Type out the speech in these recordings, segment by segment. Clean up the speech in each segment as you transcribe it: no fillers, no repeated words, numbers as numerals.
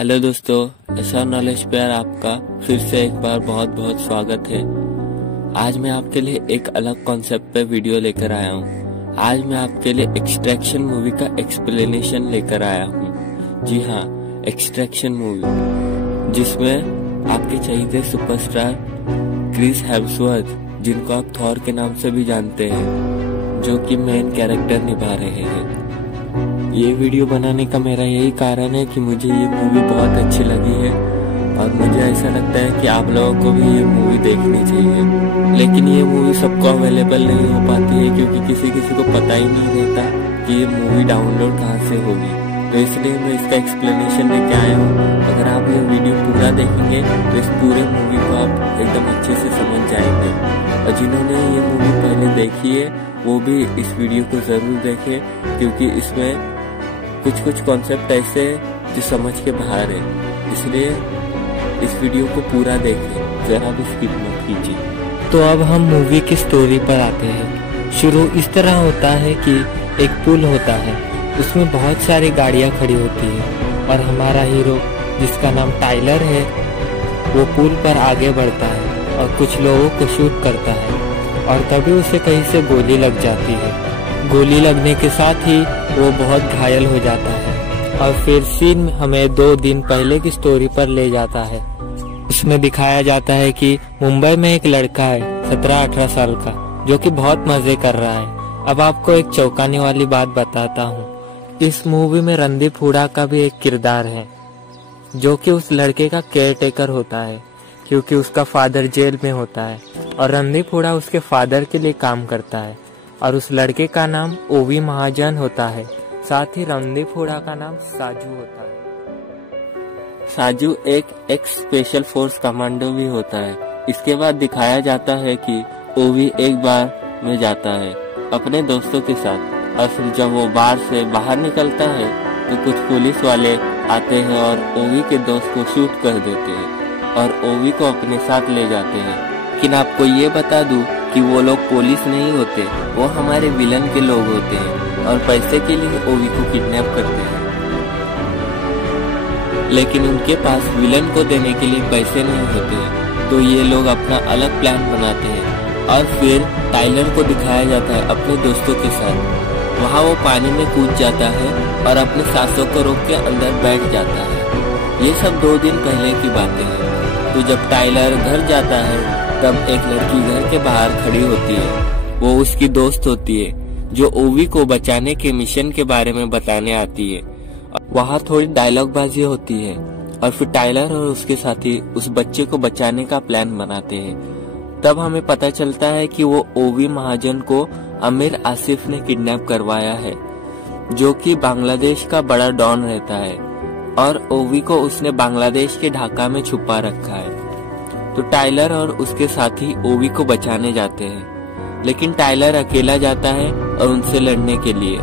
Hello दोस्तों, SR knowledge पर आपका फिर से एक बार बहुत बहुत स्वागत है। आज मैं आपके लिए एक अलग कॉन्सेप्ट पे वीडियो लेकर आया हूँ। आज मैं आपके लिए एक्सट्रैक्शन मूवी का एक्सप्लेनेशन लेकर आया हूँ। जी हाँ, एक्सट्रैक्शन मूवी, जिसमें आपके चाहिए सुपरस्टार क्रिस हेम्सवर्थ, जिनको आप थॉर के नाम से भी जानते हैं, जो कि मेन कैरेक्टर निभा रहे हैं। ये वीडियो बनाने का मेरा यही कारण है कि मुझे ये मूवी बहुत अच्छी लगी है और मुझे ऐसा लगता है कि आप लोगों को भी ये मूवी देखनी चाहिए। लेकिन ये मूवी सबको अवेलेबल नहीं हो पाती है, क्योंकि किसी किसी को पता ही नहीं रहता कि ये मूवी डाउनलोड कहाँ से होगी। तो इसलिए मैं इसका एक्सप्लेनेशन लेके आया हूँ। अगर आप ये वीडियो पूरा देखेंगे तो इस पूरे मूवी को आप एकदम अच्छे से समझ जाएंगे। और जिन्होंने ये मूवी पहले देखी है वो भी इस वीडियो को जरूर देखें, क्योंकि इसमें कुछ कॉन्सेप्ट ऐसे जो समझ के बाहर है। इसलिए इस वीडियो को पूरा देखें, जरा भी स्किप मत कीजिए। तो अब हम मूवी की स्टोरी पर आते हैं। शुरू इस तरह होता है कि एक पुल होता है, उसमें बहुत सारी गाड़ियां खड़ी होती है और हमारा हीरो, जिसका नाम टाइलर है, वो पुल पर आगे बढ़ता है और कुछ लोगों को शूट करता है और तभी उसे कहीं से गोली लग जाती है। गोली लगने के साथ ही वो बहुत घायल हो जाता है और फिर सीन हमें 2 दिन पहले की स्टोरी पर ले जाता है। उसमें दिखाया जाता है कि मुंबई में एक लड़का है 17-18 साल का, जो कि बहुत मजे कर रहा है। अब आपको एक चौंकाने वाली बात बताता हूँ। इस मूवी में रणदीप हुडा का भी एक किरदार है, जो कि उस लड़के का केयर टेकर होता है, क्योंकि उसका फादर जेल में होता है और रणदीप हुडा उसके फादर के लिए काम करता है। और उस लड़के का नाम ओवी महाजन होता है। साथ ही रणदीप हुडा का नाम साजू होता है। साजू एक एक्स स्पेशल फोर्स कमांडो भी होता है। इसके बाद दिखाया जाता है कि ओवी एक बार में जाता है अपने दोस्तों के साथ, और फिर जब वो बार से बाहर निकलता है तो कुछ पुलिस वाले आते हैं और ओवी के दोस्त को शूट कर देते हैं और ओवी को अपने साथ ले जाते हैं। लेकिन आपको ये बता दूं कि वो लोग पुलिस नहीं होते, वो हमारे विलन के लोग होते हैं और पैसे के लिए ओवी को किडनैप करते हैं। लेकिन उनके पास विलन को देने के लिए पैसे नहीं होते हैं, तो ये लोग अपना अलग प्लान बनाते हैं और फिर टाइलर को दिखाया जाता है अपने दोस्तों के साथ। वहाँ वो पानी में कूद जाता है और अपने सांसों को रोक के अंदर बैठ जाता है। ये सब 2 दिन पहले की बातें हैं। तो जब टाइलर घर जाता है तब एक लड़की घर के बाहर खड़ी होती है। वो उसकी दोस्त होती है, जो ओवी को बचाने के मिशन के बारे में बताने आती है। वहाँ थोड़ी डायलॉग बाजी होती है और फिर टाइलर और उसके साथी उस बच्चे को बचाने का प्लान बनाते हैं। तब हमें पता चलता है कि वो ओवी महाजन को आमिर आसिफ ने किडनैप करवाया है, जो कि बांग्लादेश का बड़ा डॉन रहता है, और ओवी को उसने बांग्लादेश के ढाका में छुपा रखा है। तो टाइलर और उसके साथी ओवी को बचाने जाते हैं, लेकिन टाइलर अकेला जाता है और उनसे लड़ने के लिए।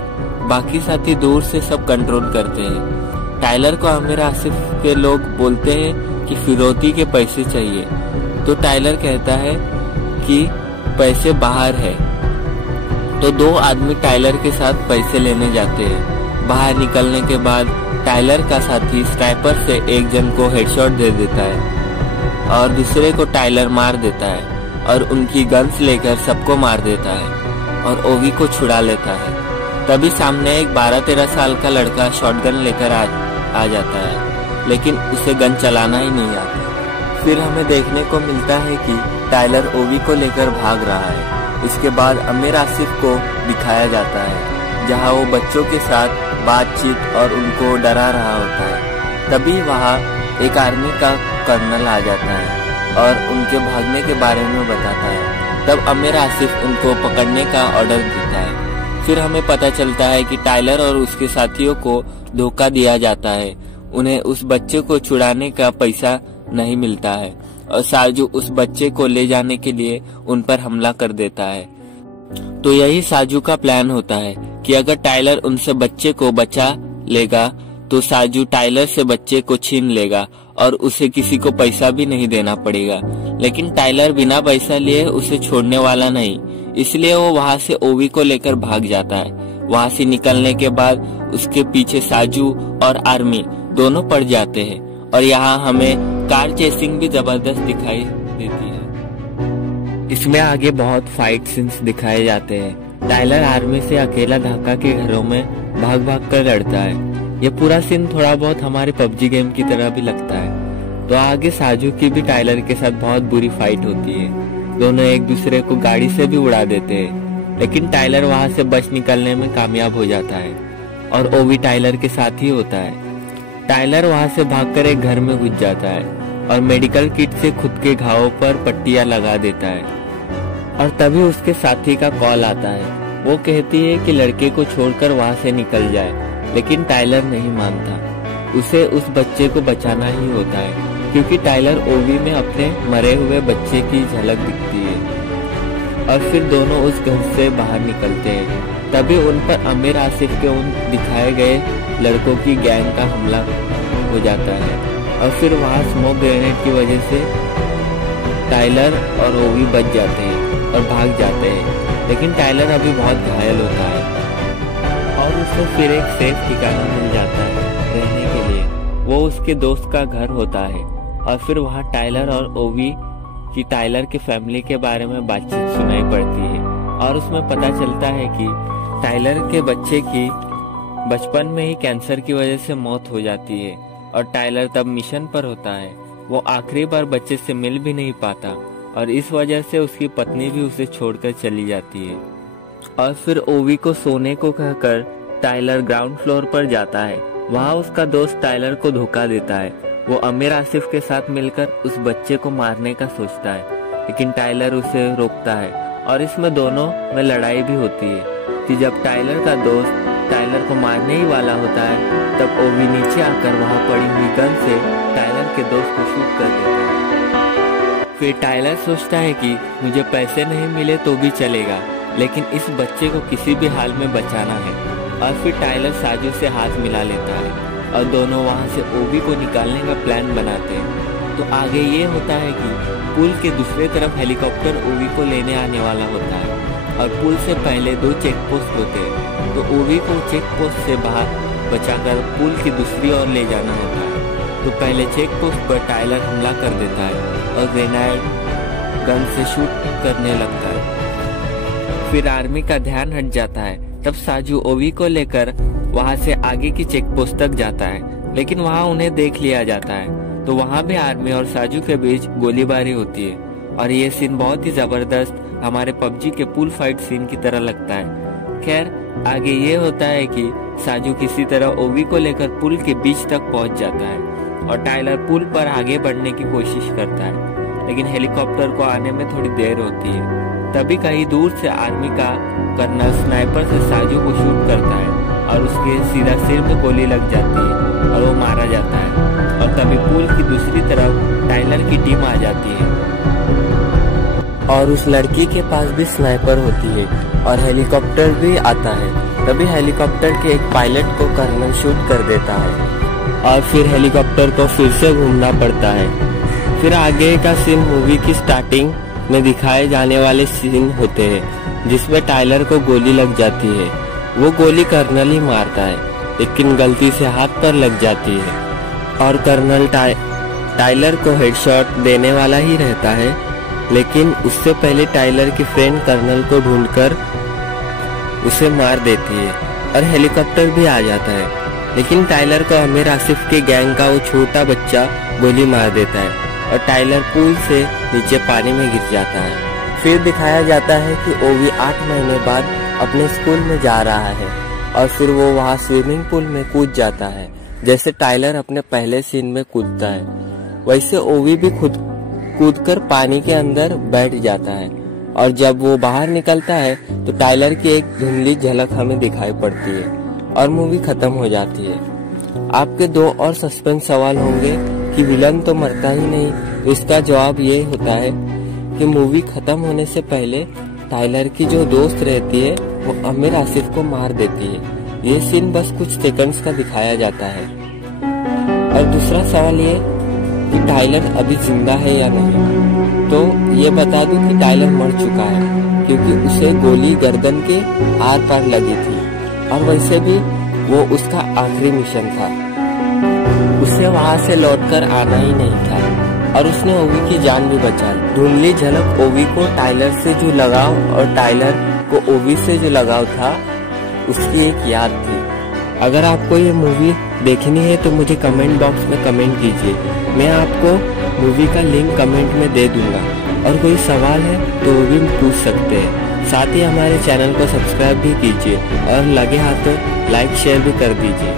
बाकी साथी दूर से सब कंट्रोल करते हैं। टाइलर को आमिर आसिफ के लोग बोलते हैं कि फिरौती के पैसे चाहिए, तो टाइलर कहता है कि पैसे बाहर है। तो 2 आदमी टाइलर के साथ पैसे लेने जाते हैं। बाहर निकलने के बाद टाइलर का साथी स्नाइपर से एक जन को हेडशॉट दे देता है और दूसरे को टाइलर मार देता है और उनकी गन्स लेकर सबको मार देता है और ओवी को छुड़ा लेता है। तभी सामने एक 12-13 साल का लड़का शॉटगन लेकर आ जाता है, लेकिन उसे गन चलाना ही नहीं आता। फिर हमें देखने को मिलता है कि टाइलर ओवी को लेकर भाग रहा है। इसके बाद आमिर आसिफ को दिखाया जाता है, जहां वो बच्चों के साथ बातचीत और उनको डरा रहा होता है। तभी वहां एक आर्मी का कर्नल आ जाता है और उनके भागने के बारे में बताता है। तब आमिर आसिफ उनको पकड़ने का ऑर्डर देता है। फिर हमें पता चलता है कि टाइलर और उसके साथियों को धोखा दिया जाता है। उन्हें उस बच्चे को छुड़ाने का पैसा नहीं मिलता है और साजू उस बच्चे को ले जाने के लिए उन पर हमला कर देता है। तो यही साजू का प्लान होता है कि अगर टाइलर उनसे बच्चे को बचा लेगा तो साजू टाइलर से बच्चे को छीन लेगा और उसे किसी को पैसा भी नहीं देना पड़ेगा। लेकिन टाइलर बिना पैसा लिए उसे छोड़ने वाला नहीं, इसलिए वो वहाँ से ओवी को लेकर भाग जाता है। वहाँ से निकलने के बाद उसके पीछे साजू और आर्मी दोनों पड़ जाते हैं और यहाँ हमें कार चेसिंग भी जबरदस्त दिखाई देती है। इसमें आगे बहुत फाइट सीन्स दिखाए जाते हैं। टाइलर आर्मी से अकेला ढाका के घरों में भाग भाग कर लड़ता है। ये पूरा सीन थोड़ा बहुत हमारे पबजी गेम की तरह भी लगता है। तो आगे साजू की भी टाइलर के साथ बहुत बुरी फाइट होती है। दोनों एक दूसरे को गाड़ी से भी उड़ा देते हैं, लेकिन टाइलर वहां से बच निकलने में कामयाब हो जाता है और ओवी टाइलर के साथ ही होता है। टाइलर वहां से भागकर एक घर में घुस जाता है और मेडिकल किट से खुद के घावों पर पट्टियां लगा देता है। और तभी उसके साथी का कॉल आता है। वो कहती है कि लड़के को छोड़कर वहां से निकल जाए, लेकिन टाइलर नहीं मानता। उसे उस बच्चे को बचाना ही होता है, क्योंकि टाइलर ओवी में अपने मरे हुए बच्चे की झलक दिखती है। और फिर दोनों उस घर से बाहर निकलते हैं। तभी उन पर आमिर आसिफ के उन दिखाए गए लड़कों की गैंग का हमला हो जाता है और फिर वहां स्मोक ग्रेनेड की वजह से टाइलर और ओवी बच जाते हैं और भाग जाते हैं, लेकिन टाइलर अभी बहुत घायल होता है और उसे फिर एक सेफ ठिकाना मिल जाता है रहने के लिए। वो उसके दोस्त का घर होता है और फिर वहाँ टाइलर और ओवी की टाइलर के फैमिली के बारे में बातचीत सुनाई पड़ती है और उसमें पता चलता है कि टाइलर के बच्चे की बचपन में ही कैंसर की वजह से मौत हो जाती है और टाइलर तब मिशन पर होता है। वो आखिरी बार बच्चे से मिल भी नहीं पाता और इस वजह से उसकी पत्नी भी उसे छोड़कर चली जाती है। और फिर ओवी को सोने को कहकर टाइलर ग्राउंड फ्लोर पर जाता है। वहाँ उसका दोस्त टाइलर को धोखा देता है। वो आमिर आसिफ के साथ मिलकर उस बच्चे को मारने का सोचता है, लेकिन टाइलर उसे रोकता है और इसमें दोनों में लड़ाई भी होती है कि जब टाइलर का दोस्त टाइलर को मारने ही वाला होता है, तब ओवी नीचे आकर वहाँ पड़ी हुई गन से टाइलर के दोस्त को शूट कर देता है। फिर टाइलर सोचता है कि मुझे पैसे नहीं मिले तो भी चलेगा, लेकिन इस बच्चे को किसी भी हाल में बचाना है। और फिर टाइलर साजू से हाथ मिला लेता है और दोनों वहाँ से ओवी को निकालने का प्लान बनाते हैं। तो आगे ये होता है कि पुल के दूसरे तरफ हेलीकॉप्टर ओवी को लेने आने वाला होता है और पुल से पहले 2 चेक पोस्ट होते हैं। तो ओवी को चेक पोस्ट से बाहर बचाकर पुल की दूसरी ओर ले जाना होता है। तो पहले चेक पोस्ट पर टाइलर हमला कर देता है और ग्रेनाइड गन से शूट करने लगता है। फिर आर्मी का ध्यान हट जाता है। तब साजू ओवी को लेकर वहां से आगे की चेक पोस्ट तक जाता है, लेकिन वहां उन्हें देख लिया जाता है। तो वहां भी आर्मी और साजू के बीच गोलीबारी होती है और ये सीन बहुत ही जबरदस्त हमारे पबजी के पुल फाइट सीन की तरह लगता है। खैर आगे ये होता है कि साजू किसी तरह ओवी को लेकर पुल के बीच तक पहुंच जाता है और टाइलर पुल पर आगे बढ़ने की कोशिश करता है, लेकिन हेलीकॉप्टर को आने में थोड़ी देर होती है। तभी कहीं दूर से आर्मी का कर्नल स्नाइपर से साजू को शूट करता है और उसके सीधा सिर में गोली लग जाती है और वो मारा जाता है। और तभी पुल की दूसरी तरफ टाइलर की टीम आ जाती है और उस लड़की के पास भी स्नाइपर होती है और हेलीकॉप्टर भी आता है। तभी हेलीकॉप्टर के एक पायलट को कर्नल शूट कर देता है और फिर हेलीकॉप्टर को फिर से घूमना पड़ता है। फिर आगे का सीन मूवी की स्टार्टिंग में दिखाए जाने वाले सीन होते हैं, जिसमें टाइलर को गोली लग जाती है। वो गोली कर्नल ही मारता है, लेकिन गलती से हाथ पर लग जाती है और कर्नल टाइलर को हेडशॉट देने वाला ही रहता है, लेकिन उससे पहले टाइलर की फ्रेंड कर्नल को ढूंढकर उसे मार देती है और हेलीकॉप्टर भी आ जाता है। लेकिन टाइलर को आमिर आसिफ के गैंग का वो छोटा बच्चा गोली मार देता है और टाइलर पुल से नीचे पानी में गिर जाता है। फिर दिखाया जाता है कि ओवी 8 महीने बाद अपने स्कूल में जा रहा है और फिर वो वहाँ स्विमिंग पूल में कूद जाता है, जैसे टाइलर अपने पहले सीन में कूदता है। वैसे ओवी भी खुद कूदकर पानी के अंदर बैठ जाता है और जब वो बाहर निकलता है तो टाइलर की एक धुंधली झलक हमें दिखाई पड़ती है और मूवी खत्म हो जाती है। आपके 2 और सस्पेंस सवाल होंगे कि विलन तो मरता ही नहीं, तो इसका जवाब ये होता है कि मूवी खत्म होने से पहले टाइलर की जो दोस्त रहती है वो आमिर आसिफ को मार देती है। ये सीन बस कुछ सेकंड्स का दिखाया जाता है। और दूसरा सवाल ये कि टाइलर अभी जिंदा है या नहीं, तो ये बता दूं कि टाइलर मर चुका है, क्योंकि उसे गोली गर्दन के आर पार लगी थी और वैसे भी वो उसका आखिरी मिशन था। उसे वहां से लौटकर आना ही नहीं था और उसने ओवी की जान भी बचा ली। धुंधली झलक ओवी को टाइलर से जो लगाव और टाइलर को ओवी से जो लगाव था उसकी एक याद थी। अगर आपको ये मूवी देखनी है तो मुझे कमेंट बॉक्स में कमेंट कीजिए, मैं आपको मूवी का लिंक कमेंट में दे दूंगा। और कोई सवाल है तो वो भी पूछ सकते हैं। साथ ही हमारे चैनल को सब्सक्राइब भी कीजिए और लगे हाथों लाइक शेयर भी कर दीजिए।